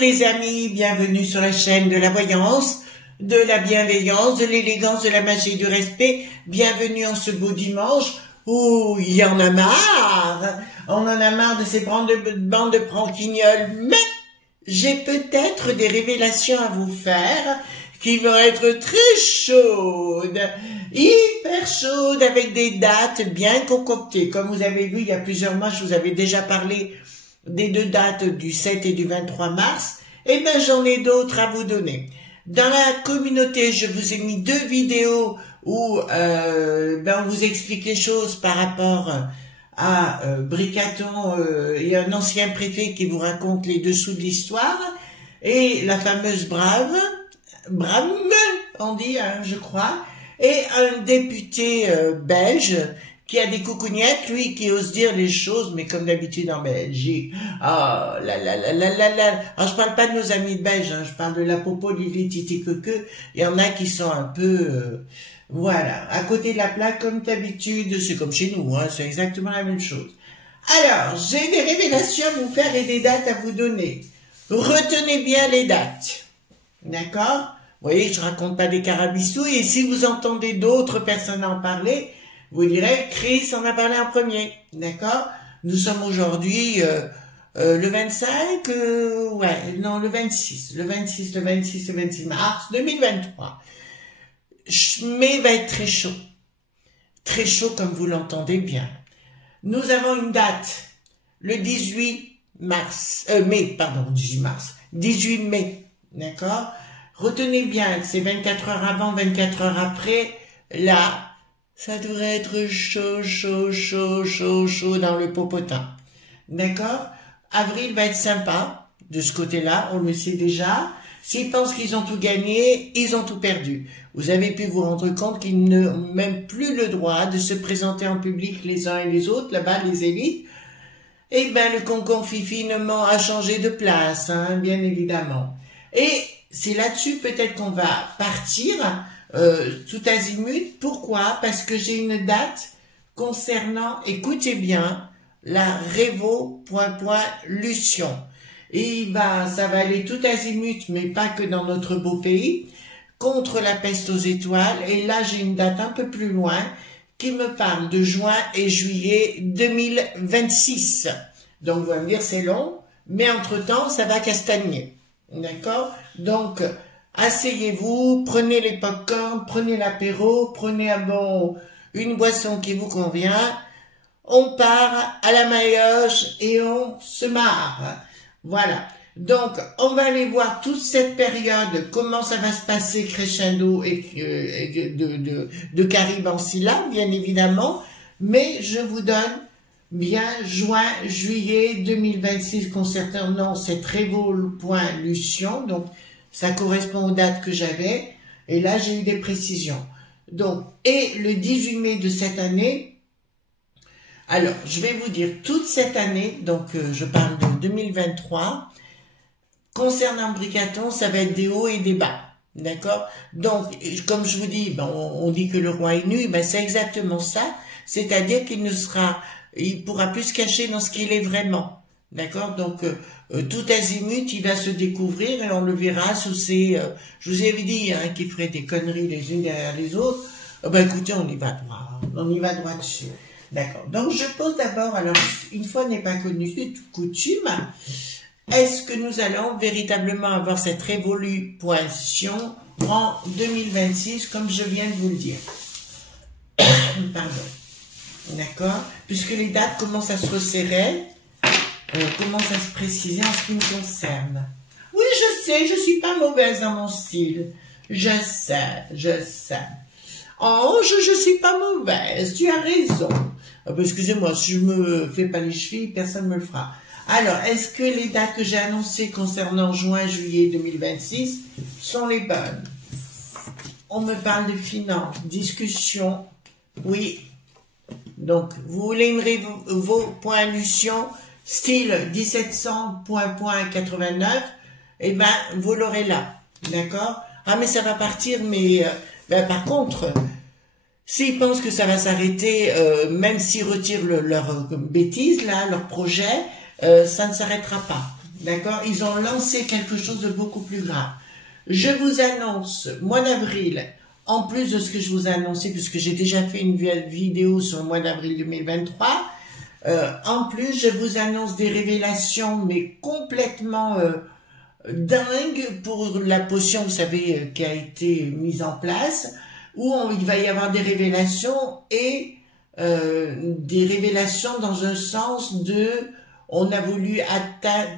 les amis, bienvenue sur la chaîne de la voyance, de la bienveillance, de l'élégance, de la magie, du respect. Bienvenue en ce beau dimanche où il y en a marre. On en a marre de ces bandes de branquignoles, mais j'ai peut-être des révélations à vous faire qui vont être très chaudes, hyper chaudes, avec des dates bien concoctées. Comme vous avez vu, il y a plusieurs mois, je vous avais déjà parlé des deux dates du 7 et du 23 mars. Et ben j'en ai d'autres à vous donner. Dans la communauté, je vous ai mis deux vidéos où on vous explique les choses par rapport à Bricaton et un ancien préfet qui vous raconte les dessous de l'histoire, et la fameuse Bram, on dit, hein, je crois, et un député belge qui a des coucougnettes, lui, qui ose dire les choses, mais comme d'habitude en Belgique. Oh là là là là là là. Alors, je parle pas de nos amis belges, hein, je parle de la popo, Lili, Titi, Queue. Il y en a qui sont un peu, voilà, à côté de la plaque, comme d'habitude. C'est comme chez nous, hein, c'est exactement la même chose. Alors, j'ai des révélations à vous faire et des dates à vous donner. Retenez bien les dates. D'accord? Vous voyez, je raconte pas des carabistouilles, et si vous entendez d'autres personnes en parler, vous direz, Chris en a parlé en premier, d'accord? Nous sommes aujourd'hui le 25, le 26, le 26 mars 2023. Mai va être très chaud comme vous l'entendez bien. Nous avons une date, le 18 mai, d'accord? Retenez bien que c'est 24 heures avant, 24 heures après, là, ça devrait être chaud dans le popotin. D'accord? Avril va être sympa, de ce côté-là, on le sait déjà. S'ils pensent qu'ils ont tout gagné, ils ont tout perdu. Vous avez pu vous rendre compte qu'ils n'ont même plus le droit de se présenter en public les uns et les autres, là-bas, les élites. Eh ben, le concon finement a changé de place, hein, bien évidemment. Et c'est là-dessus peut-être qu'on va partir, tout azimut. Pourquoi? Parce que j'ai une date concernant, écoutez bien, la révolution. Et ça va aller tout azimut, mais pas que dans notre beau pays, contre la peste aux étoiles. Et là, j'ai une date un peu plus loin qui me parle de juin et juillet 2026. Donc, vous allez me dire, c'est long, mais entre-temps, ça va castagner. D'accord? Donc, asseyez-vous, prenez les pop-corn, prenez l'apéro, prenez une boisson qui vous convient. On part à la maillotche et on se marre. Voilà. Donc, on va aller voir toute cette période, comment ça va se passer crescendo et de Caraïbes en syllabes, bien évidemment. Mais je vous donne bien juin, juillet 2026 concernant cette révolution. Donc, ça correspond aux dates que j'avais. Et là, j'ai eu des précisions. Donc, et le 18 mai de cette année, alors, je vais vous dire, toute cette année, donc je parle de 2023, concernant Bricaton, ça va être des hauts et des bas. D'accord? Donc, comme je vous dis, on dit que le roi est nu, c'est exactement ça. C'est-à-dire il pourra plus se cacher dans ce qu'il est vraiment. D'accord? Donc, tout azimut, il va se découvrir et on le verra sous ses... je vous avais dit hein, qu'il ferait des conneries les unes derrière les autres. Écoutez, on y va droit dessus. D'accord. Donc, je pose d'abord, alors, une fois n'est pas coutume, est-ce que nous allons véritablement avoir cette révolution en 2026, comme je viens de vous le dire? Pardon. D'accord? Puisque les dates commencent à se resserrer, commencent à se préciser en ce qui me concerne. Oui, je sais, je suis pas mauvaise dans mon style. Je sais. Ange, je suis pas mauvaise, tu as raison. Excusez-moi, si je me fais pas les chevilles, personne ne me le fera. Alors, est-ce que les dates que j'ai annoncées concernant juin, juillet 2026 sont les bonnes? On me parle de finances, discussion, oui. Donc, vous voulez une révolution style 1700.89, eh ben, vous l'aurez là, d'accord? Ah, mais ça va partir, mais par contre, s'ils pensent que ça va s'arrêter, même s'ils retirent leur bêtise, là, leur projet, ça ne s'arrêtera pas. D'accord? Ils ont lancé quelque chose de beaucoup plus grave. Je vous annonce, mois d'avril, en plus de ce que je vous ai annoncé, puisque j'ai déjà fait une vidéo sur le mois d'avril 2023, en plus, je vous annonce des révélations, mais complètement dingues pour la potion, vous savez, qui a été mise en place, où il va y avoir des révélations et des révélations dans un sens de... On a voulu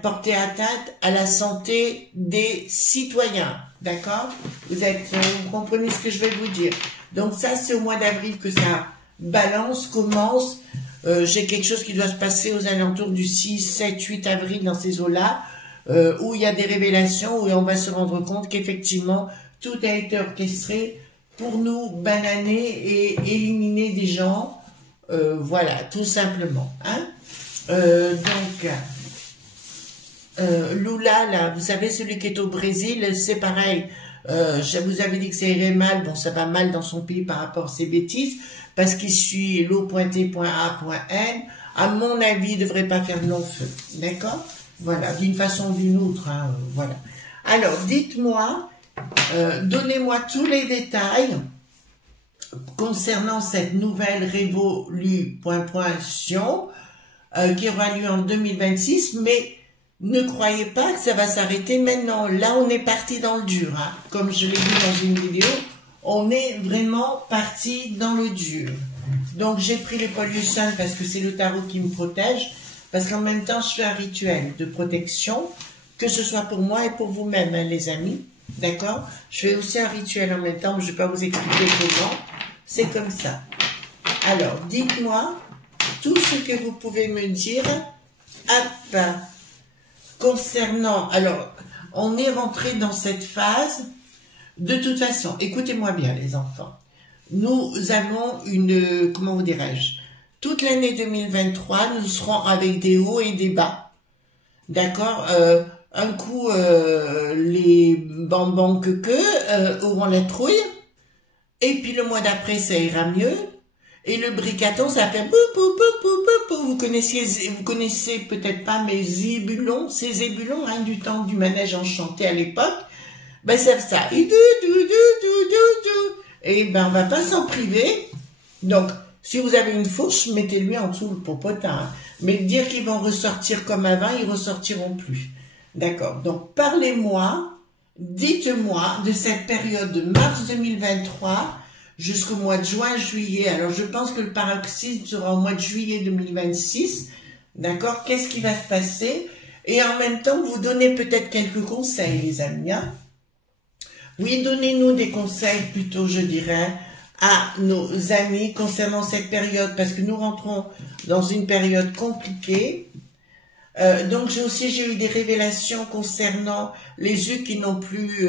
porter atteinte à la santé des citoyens, d'accord? Vous comprenez ce que je vais vous dire. Donc ça, c'est au mois d'avril que ça commence. J'ai quelque chose qui doit se passer aux alentours du 6, 7, 8 avril dans ces eaux-là, où il y a des révélations, où on va se rendre compte qu'effectivement, tout a été orchestré pour nous bananer et éliminer des gens. Voilà, tout simplement, hein? Lula, là, vous savez, celui qui est au Brésil, c'est pareil. Je vous avais dit que ça irait mal. Bon, ça va mal dans son pays par rapport à ses bêtises, parce qu'il suit l'eau.t.a.n. À mon avis, il ne devrait pas faire long feu. D'accord? Voilà, d'une façon ou d'une autre. Hein, voilà. Alors, dites-moi, donnez-moi tous les détails concernant cette nouvelle révolution qui aura lieu en 2026, mais ne croyez pas que ça va s'arrêter maintenant. Là, on est parti dans le dur. Hein. Comme je l'ai dit dans une vidéo, on est vraiment parti dans le dur. Donc, j'ai pris les pollutions parce que c'est le tarot qui me protège, parce qu'en même temps, je fais un rituel de protection, que ce soit pour moi et pour vous-même, hein, les amis. D'accord? Je fais aussi un rituel en même temps, mais je ne vais pas vous expliquer comment. C'est comme ça. Alors, dites-moi tout ce que vous pouvez me dire concernant... Alors, on est rentré dans cette phase. De toute façon, écoutez-moi bien les enfants. Nous avons une... Comment vous dirais-je? Toute l'année 2023, nous serons avec des hauts et des bas. D'accord? Un coup, les bambans auront la trouille. Et puis le mois d'après, ça ira mieux. Et le bricaton, ça fait pou pou pou pou pou pou. Vous connaissez peut-être pas mes zébulons, ces zébulons hein, du temps du manège enchanté à l'époque. Ben c'est ça. Et ben on va pas s'en priver. Donc si vous avez une fourche, mettez-lui en dessous le popotin. Hein. Mais dire qu'ils vont ressortir comme avant, ils ressortiront plus. D'accord. Donc parlez-moi, dites-moi de cette période de mars 2023. Jusqu'au mois de juin, juillet. Alors, je pense que le paroxysme sera au mois de juillet 2026. D'accord? Qu'est-ce qui va se passer? Et en même temps, vous donnez peut-être quelques conseils, les amis. Hein? Oui, donnez-nous des conseils plutôt, je dirais, à nos amis concernant cette période, parce que nous rentrons dans une période compliquée. Donc j'ai eu des révélations concernant les us qui n'ont plus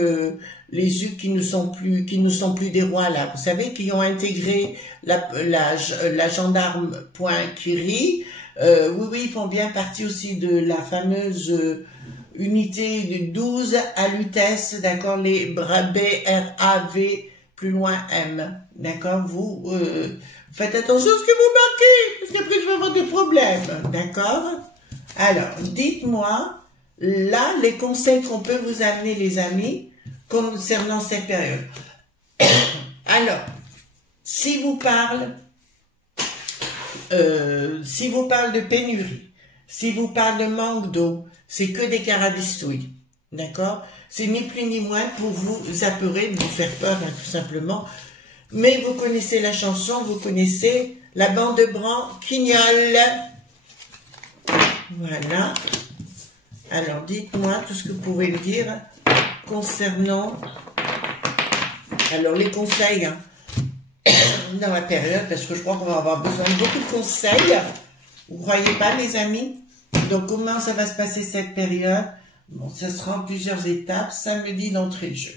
les us qui ne sont plus des rois là, vous savez, qui ont intégré la gendarme.kiri. Oui, ils font bien partie aussi de la fameuse unité de 12 à l'UTES, d'accord, les BRAV plus loin M, d'accord, vous faites attention à ce que vous marquez, parce qu'après je vais avoir des problèmes, d'accord. Alors, dites-moi, là, les conseils qu'on peut vous amener, les amis, concernant cette période. Alors, si vous parle de pénurie, si vous parle de manque d'eau, c'est que des carabistouilles, d'accord? C'est ni plus ni moins pour vous apeurer, vous faire peur, hein, tout simplement. Mais vous connaissez la chanson, vous connaissez la bande de branquignol. Voilà. Alors, dites-moi tout ce que vous pouvez me dire concernant... Alors, les conseils hein, dans la période, parce que je crois qu'on va avoir besoin de beaucoup de conseils. Vous croyez pas, les amis? Donc, comment ça va se passer cette période? Bon, ça sera en plusieurs étapes. Samedi d'entrée de jeu.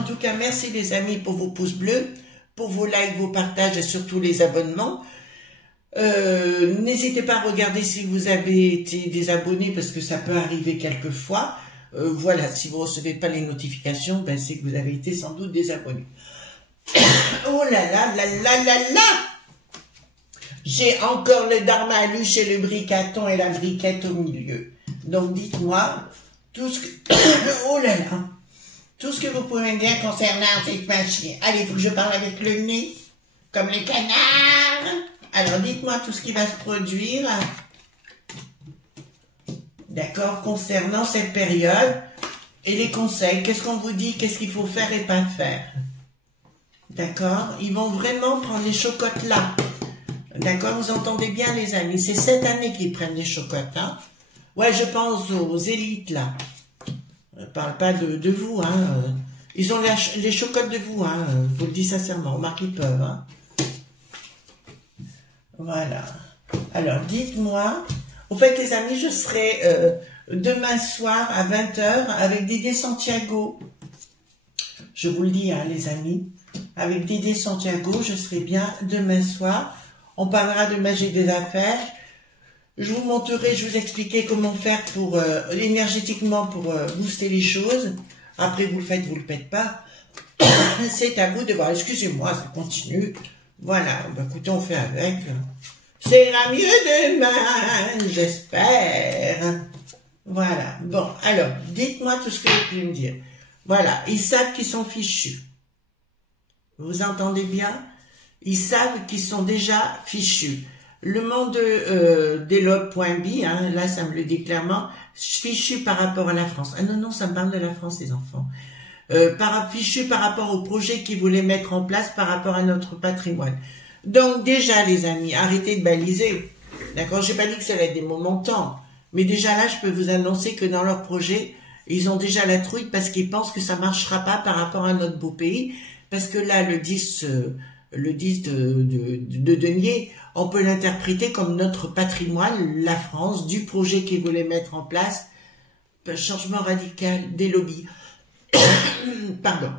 En tout cas, merci les amis pour vos pouces bleus, pour vos likes, vos partages et surtout les abonnements. N'hésitez pas à regarder si vous avez été désabonné parce que ça peut arriver quelquefois. Voilà, si vous ne recevez pas les notifications, ben c'est que vous avez été sans doute désabonné. Oh là là là là là là! J'ai encore le dharma à luche et le bricaton et la briquette au milieu. Donc dites-moi tout ce que... oh là là. Tout ce que vous pouvez me dire concernant cette machine. Allez, il faut que je parle avec le nez, comme les canards. Alors, dites-moi tout ce qui va se produire. D'accord, concernant cette période. Et les conseils, qu'est-ce qu'on vous dit, qu'est-ce qu'il faut faire et pas faire. D'accord, ils vont vraiment prendre les chocottes là. D'accord, vous entendez bien les amis. C'est cette année qu'ils prennent les chocottes. Hein. Ouais, je pense aux élites là. Je ne parle pas de vous, hein. Ils ont les chocottes de vous, hein. Je vous le dis sincèrement, remarquez, ils peuvent, hein. Voilà. Alors, dites-moi. Au fait, les amis, je serai demain soir à 20 h avec Didier Santiago. Je vous le dis, hein, les amis. Avec Didier Santiago, je serai bien demain soir. On parlera de magie des affaires. Je vous montrerai, je vous expliquerai comment faire pour énergétiquement pour booster les choses. Après, vous le faites, vous le faites pas. C'est à vous de voir. Excusez-moi, ça continue. Voilà, bah, écoutez, on fait avec. Ça ira mieux demain, j'espère. Voilà. Bon, alors, dites-moi tout ce que vous pouvez me dire. Voilà, ils savent qu'ils sont fichus. Vous entendez bien? Ils savent qu'ils sont déjà fichus. Le monde des logs.bi, hein, là ça me le dit clairement, fichu par rapport à la France. Ah non, non, ça me parle de la France, les enfants. Fichu par rapport au projet qu'ils voulaient mettre en place par rapport à notre patrimoine. Donc déjà, les amis, arrêtez de baliser. D'accord, j'ai pas dit que ça allait être des momentants. Mais déjà là, je peux vous annoncer que dans leur projet, ils ont déjà la trouille parce qu'ils pensent que ça marchera pas par rapport à notre beau pays. Parce que là, le 10 de denier, on peut l'interpréter comme notre patrimoine, la France, du projet qu'ils voulaient mettre en place, changement radical des lobbies. Pardon.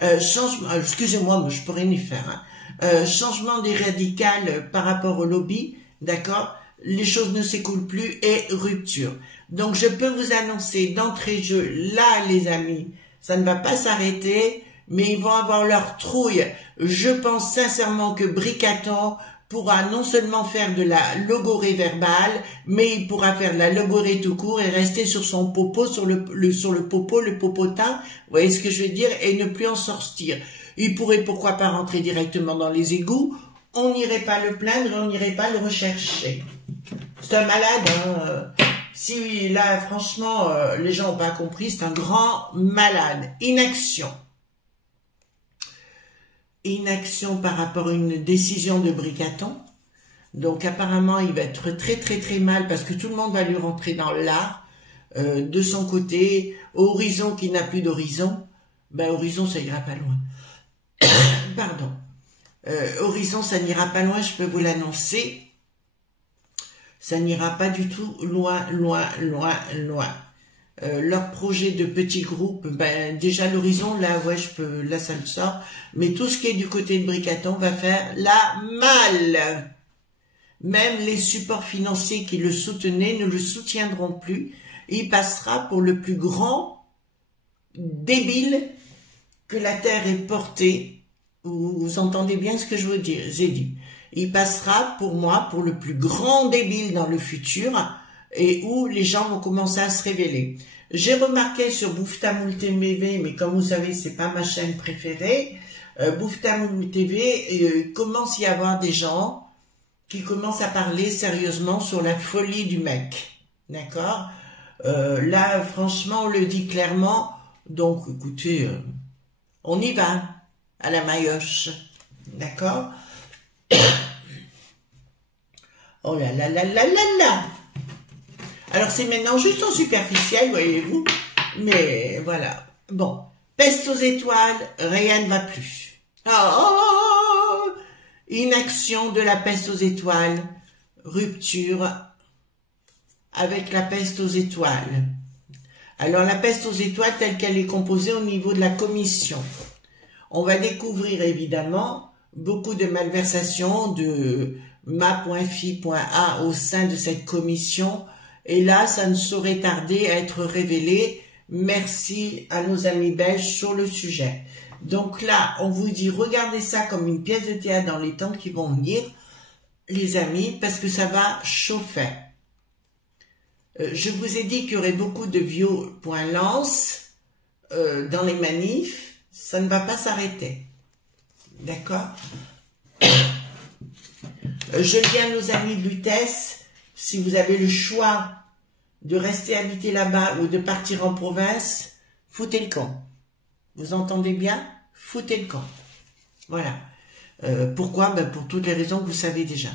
Excusez-moi, mais je pourrais n'y faire. Hein. Changement des radicales par rapport au lobby, d'accord? Les choses ne s'écoulent plus et rupture. Donc, je peux vous annoncer d'entrée de jeu, là, les amis, ça ne va pas s'arrêter, mais ils vont avoir leur trouille. Je pense sincèrement que Bricaton pourra non seulement faire de la logorée verbale, mais il pourra faire de la logorée tout court et rester sur son popo, sur le popotin, vous voyez ce que je veux dire, et ne plus en sortir. Il pourrait pourquoi pas rentrer directement dans les égouts, on n'irait pas le plaindre, on n'irait pas le rechercher. C'est un malade, hein. Si là, franchement, les gens n'ont pas compris, c'est un grand malade. Inaction. Inaction par rapport à une décision de Bricaton. Donc apparemment, il va être très mal parce que tout le monde va lui rentrer dans l'art. De son côté, Horizon qui n'a plus d'horizon. Ben Horizon, ça ira pas loin. Pardon. Horizon, ça n'ira pas loin, je peux vous l'annoncer. Ça n'ira pas du tout loin. Leur projet de petits groupes, ben déjà l'horizon, là, ouais, là ça me sort, mais tout ce qui est du côté de Bricaton va faire la malle. Même les supports financiers qui le soutenaient ne le soutiendront plus. Il passera pour le plus grand débile que la Terre ait porté. Vous entendez bien ce que je veux dire, j'ai dit. Il passera pour moi pour le plus grand débile dans le futur et où les gens vont commencer à se révéler. J'ai remarqué sur Bouftamoul TV, mais comme vous savez, c'est pas ma chaîne préférée, Bouftamoul TV, il commence à y avoir des gens qui commencent à parler sérieusement sur la folie du mec. D'accord? Là, franchement, on le dit clairement. Donc, écoutez, on y va à la maillotche. D'accord? Oh là là là là là là! Alors, c'est maintenant juste en superficiel, voyez-vous. Mais voilà. Bon. Peste aux étoiles, rien ne va plus. Oh! Inaction de la peste aux étoiles. Rupture avec la peste aux étoiles. Alors, la peste aux étoiles telle qu'elle est composée au niveau de la commission. On va découvrir, évidemment, beaucoup de malversations de ma.fi.a au sein de cette commission. Et là, ça ne saurait tarder à être révélé. Merci à nos amis belges sur le sujet. Donc là, on vous dit, regardez ça comme une pièce de théâtre dans les temps qui vont venir, les amis, parce que ça va chauffer. Je vous ai dit qu'il y aurait beaucoup de violence dans les manifs. Ça ne va pas s'arrêter. D'accord? Je dis à nos amis de Lutèce, si vous avez le choix de rester habiter là-bas ou de partir en province, foutez le camp. Vous entendez bien? Foutez le camp. Voilà. Pourquoi? Ben pour toutes les raisons que vous savez déjà.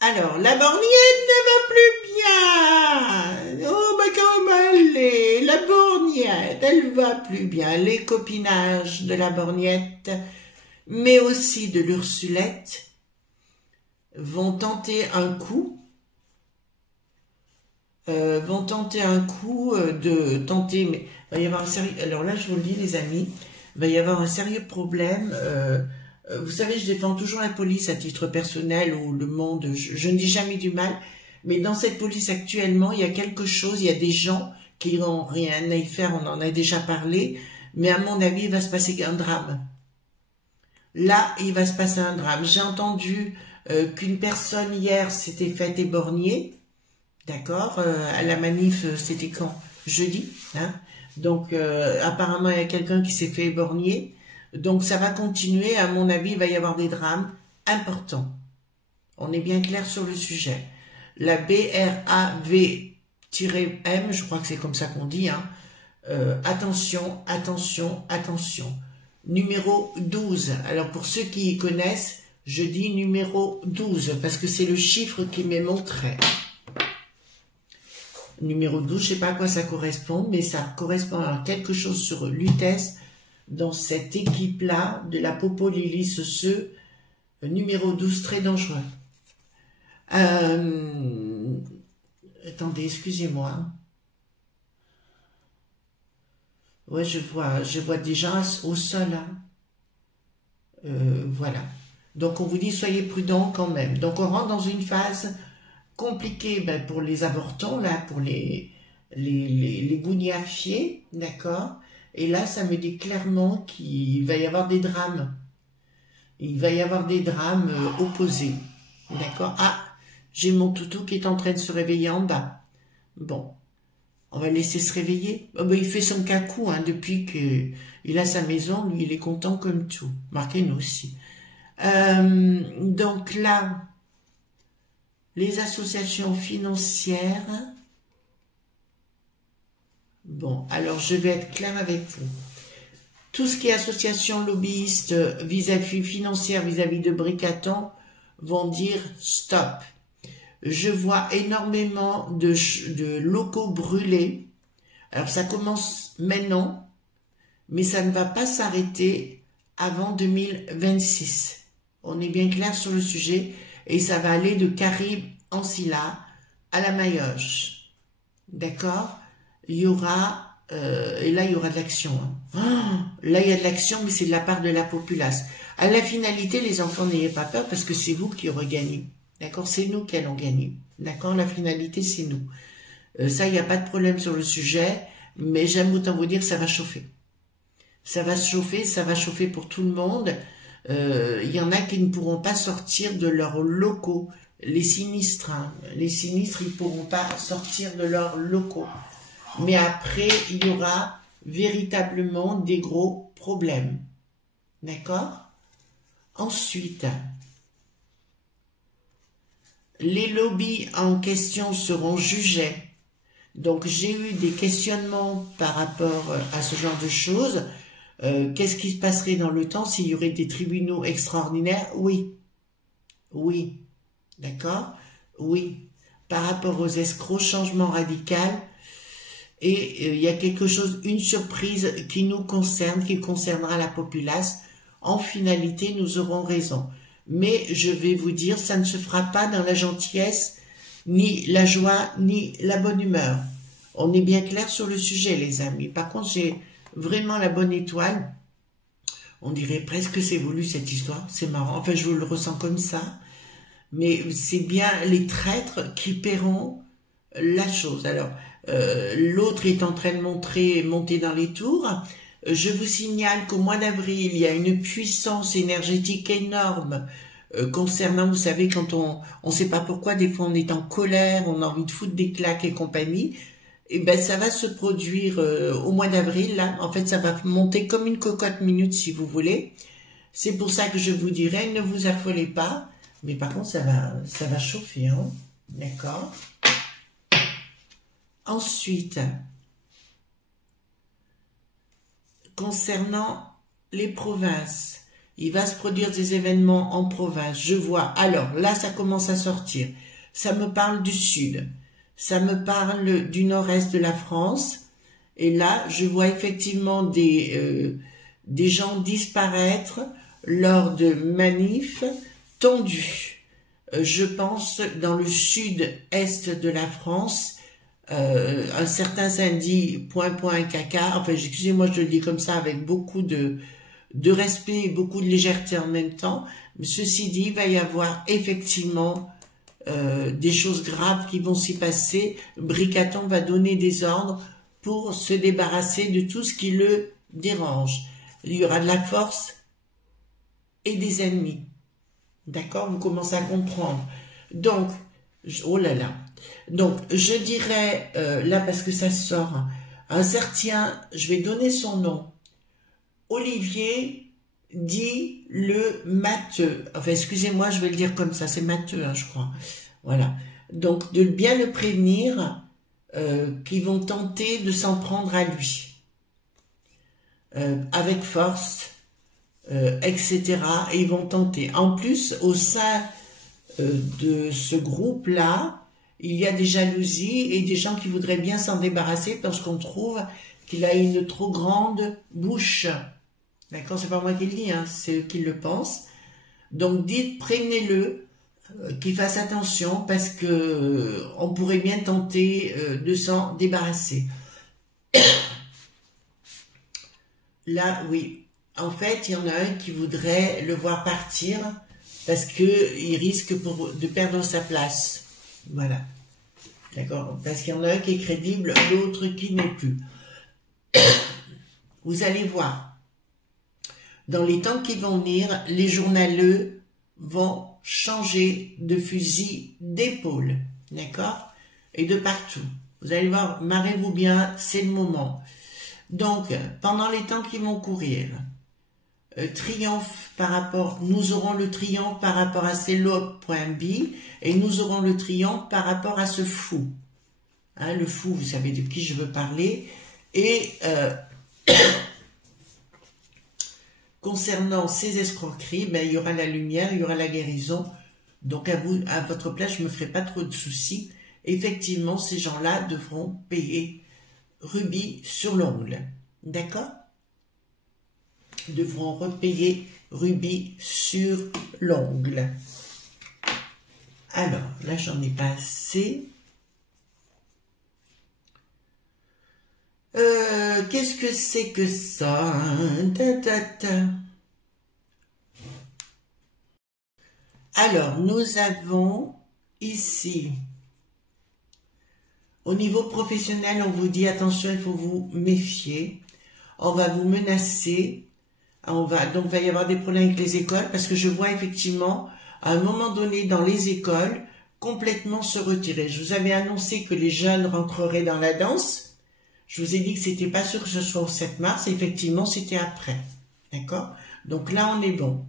Alors, la borgnette ne va plus bien. Oh, ben comment elle est? La borgnette, elle va plus bien. Les copinages de la borgnette, mais aussi de l'Ursulette, vont tenter un coup. Mais il va y avoir un sérieux, alors là je vous le dis les amis, il va y avoir un sérieux problème. Vous savez, je défends toujours la police à titre personnel ou le monde, je ne dis jamais du mal, mais dans cette police actuellement, il y a quelque chose, il y a des gens qui n'ont rien à y faire, on en a déjà parlé, mais à mon avis, il va se passer un drame. Là, il va se passer un drame. J'ai entendu qu'une personne hier s'était faite éborgner. D'accord, à la manif, c'était quand? Jeudi, hein? Donc, apparemment, il y a quelqu'un qui s'est fait éborgner. Donc, ça va continuer. À mon avis, il va y avoir des drames importants. On est bien clair sur le sujet. La BRAV-M, je crois que c'est comme ça qu'on dit, hein. Attention, attention, attention. Numéro 12. Alors, pour ceux qui connaissent, je dis numéro 12, parce que c'est le chiffre qui m'est montré. Numéro 12, je ne sais pas à quoi ça correspond, mais ça correspond à quelque chose sur Lutèce, dans cette équipe-là, de la Popo Lily ce numéro 12, très dangereux. Attendez, excusez-moi. Ouais, je vois des gens au sol, hein. Voilà. Donc, on vous dit, soyez prudents quand même. Donc, on rentre dans une phase compliqué pour les avortons, là, pour les gougnafiés, d'accord? Et là, ça me dit clairement qu'il va y avoir des drames. Il va y avoir des drames opposés, d'accord? Ah, j'ai mon toutou qui est en train de se réveiller en bas. Bon, on va laisser se réveiller. Oh, il fait son cacou, hein, depuis qu'il a sa maison, lui, il est content comme tout. Marquez-nous aussi. Donc là, les associations financières. Bon, alors je vais être claire avec vous. Tout ce qui est association lobbyiste vis-à-vis financière, vis-à-vis de Bricaton, vont dire stop. Je vois énormément de locaux brûlés. Alors ça commence maintenant, mais ça ne va pas s'arrêter avant 2026. On est bien clair sur le sujet. Et ça va aller de Caribe en Silla à la Mayotte. D'accord? Il y aura, et là il y aura de l'action. Hein. Oh, là il y a de l'action, mais c'est de la part de la populace. À la finalité, les enfants, n'ayez pas peur parce que c'est vous qui aurez gagné. D'accord? C'est nous qui allons gagner. D'accord? La finalité, c'est nous. Ça, il n'y a pas de problème sur le sujet, mais j'aime autant vous dire que ça va chauffer. Ça va chauffer pour tout le monde. Il y en a qui ne pourront pas sortir de leurs locaux. Les sinistres, hein. Les sinistres, ils ne pourront pas sortir de leurs locaux. Mais après, il y aura véritablement des gros problèmes. D'accord? Ensuite, les lobbies en question seront jugés. Donc, j'ai eu des questionnements par rapport à ce genre de choses. Qu'est-ce qui se passerait dans le temps s'il y aurait des tribunaux extraordinaires? Oui. Oui. D'accord? Oui. Par rapport aux escrocs, changement radical. Et il y a quelque chose, une surprise qui nous concerne, qui concernera la populace. En finalité, nous aurons raison. Mais je vais vous dire, ça ne se fera pas dans la gentillesse, ni la joie, ni la bonne humeur. On est bien clair sur le sujet, les amis. Par contre, j'ai vraiment la bonne étoile. On dirait presque que c'est voulu cette histoire. C'est marrant. Enfin, je le ressens comme ça. Mais c'est bien les traîtres qui paieront la chose. Alors, l'autre est en train de monter dans les tours. Je vous signale qu'au mois d'avril, il y a une puissance énergétique énorme concernant, vous savez, quand on sait pas pourquoi, des fois on est en colère, on a envie de foutre des claques et compagnie, et ben ça va se produire au mois d'avril, là. En fait, ça va monter comme une cocotte minute, si vous voulez. C'est pour ça que je vous dirais, ne vous affolez pas. Mais par contre, ça va chauffer, hein. D'accord? Ensuite, concernant les provinces, il va se produire des événements en province. Je vois. Alors, là, ça commence à sortir. Ça me parle du sud. Ça me parle du nord-est de la France. Et là, je vois effectivement des gens disparaître lors de manifs tendus. Je pense dans le sud-est de la France, un certain samedi, caca, enfin, excusez-moi, je le dis comme ça avec beaucoup de respect et beaucoup de légèreté en même temps. Mais ceci dit, il va y avoir effectivement des choses graves qui vont s'y passer. Bricaton va donner des ordres pour se débarrasser de tout ce qui le dérange. Il y aura de la force et des ennemis. D'accord? Vous commencez à comprendre. Donc, oh là là. Donc, je dirais, là, parce que ça sort, un certain, je vais donner son nom, Olivier dit le Matheux. Enfin, excusez-moi, je vais le dire comme ça, c'est Matheux, hein, je crois. Voilà. Donc, de bien le prévenir qu'ils vont tenter de s'en prendre à lui. Avec force, etc. Et ils vont tenter. En plus, au sein de ce groupe-là, il y a des jalousies et des gens qui voudraient bien s'en débarrasser parce qu'on trouve qu'il a une trop grande bouche. D'accord? C'est pas moi qui le dis, hein, c'est eux qui le pensent. Donc dites, prévenez-le, qu'il fasse attention parce que on pourrait bien tenter de s'en débarrasser. Là, oui. En fait, il y en a un qui voudrait le voir partir parce qu'il risque de perdre sa place. Voilà. D'accord? Parce qu'il y en a un qui est crédible, l'autre qui n'est plus. Vous allez voir. Dans les temps qui vont venir, les journaleux vont changer de fusil d'épaule. D'accord? Et de partout. Vous allez voir, marrez-vous bien, c'est le moment. Donc, pendant les temps qui vont courir, triomphe par rapport, nous aurons le triomphe par rapport à Célo.B et nous aurons le triomphe par rapport à ce fou. Hein, le fou, vous savez de qui je veux parler. Et concernant ces escroqueries, ben, il y aura la lumière, il y aura la guérison. Donc à vous, à votre place, je ne me ferai pas trop de soucis. Effectivement, ces gens-là devront payer rubis sur l'ongle. D'accord? Devront repayer rubis sur l'ongle. Alors, là, j'en ai pas assez. Qu'est-ce que c'est que ça? Alors, nous avons ici, au niveau professionnel, on vous dit attention, il faut vous méfier. On va vous menacer. Donc, il va y avoir des problèmes avec les écoles parce que je vois effectivement, à un moment donné, dans les écoles, complètement se retirer. Je vous avais annoncé que les jeunes rentreraient dans la danse. Je vous ai dit que c'était pas sûr que ce soit au 7 mars. Effectivement, c'était après. D'accord? Donc là, on est bon.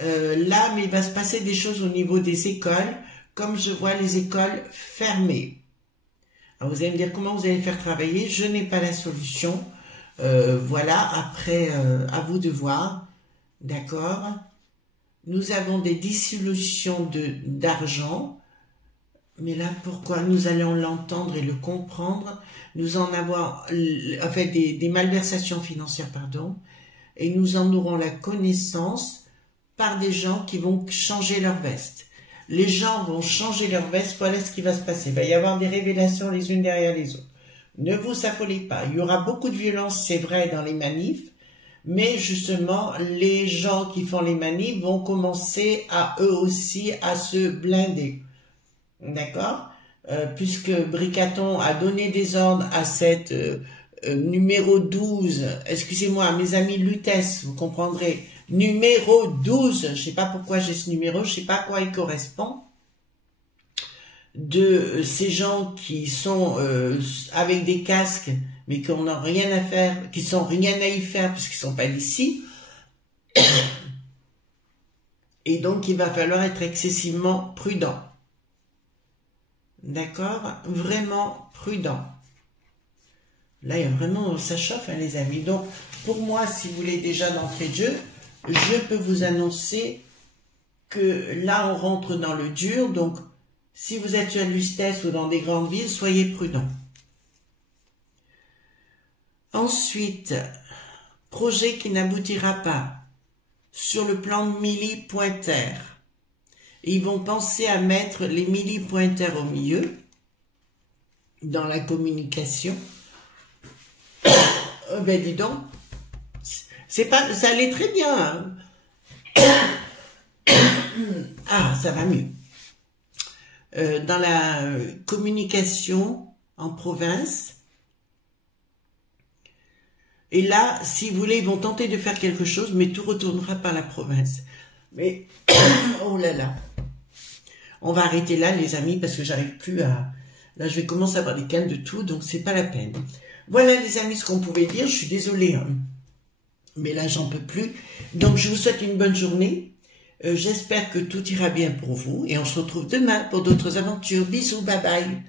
Là, mais il va se passer des choses au niveau des écoles, comme je vois les écoles fermées. Alors, vous allez me dire comment vous allez faire travailler. Je n'ai pas la solution. Voilà, après, à vous de voir. D'accord? Nous avons des dissolutions d'argent. Mais là, pourquoi? Nous allons l'entendre et le comprendre. Nous en avons, en fait, des malversations financières, pardon. Et nous en aurons la connaissance par des gens qui vont changer leur veste. Les gens vont changer leur veste. Voilà ce qui va se passer. Il va y avoir des révélations les unes derrière les autres. Ne vous affolez pas. Il y aura beaucoup de violence, c'est vrai, dans les manifs. Mais justement, les gens qui font les manifs vont commencer à eux aussi à se blinder. D'accord? Puisque Bricaton a donné des ordres à cette numéro 12, excusez-moi, mes amis Lutèce, vous comprendrez, numéro 12. Je sais pas pourquoi j'ai ce numéro, je sais pas à quoi il correspond. De ces gens qui sont avec des casques, mais qui n'ont rien à faire, qui sont rien à y faire parce qu'ils sont pas ici. Et donc, il va falloir être excessivement prudent. D'accord? Vraiment prudent. Là, il y a vraiment, ça chauffe, hein, les amis. Donc, pour moi, si vous voulez déjà d'entrée de jeu, je peux vous annoncer que là, on rentre dans le dur. Donc, si vous êtes sur l'Ustesse ou dans des grandes villes, soyez prudents. Ensuite, projet qui n'aboutira pas. Sur le plan de milli-pointeur. Ils vont penser à mettre les milli-pointeurs au milieu, dans la communication. Oh ben dis donc, c'est pas, ça allait très bien. Hein. Ah, ça va mieux. Dans la communication en province. Et là, si vous voulez, ils vont tenter de faire quelque chose, mais tout retournera par la province. Mais, oh là là. On va arrêter là, les amis, parce que j'arrive plus à... Là, je vais commencer à avoir des cannes de tout, donc c'est pas la peine. Voilà, les amis, ce qu'on pouvait dire. Je suis désolée, hein. Mais là, j'en peux plus. Donc, je vous souhaite une bonne journée. J'espère que tout ira bien pour vous. Et on se retrouve demain pour d'autres aventures. Bisous, bye bye.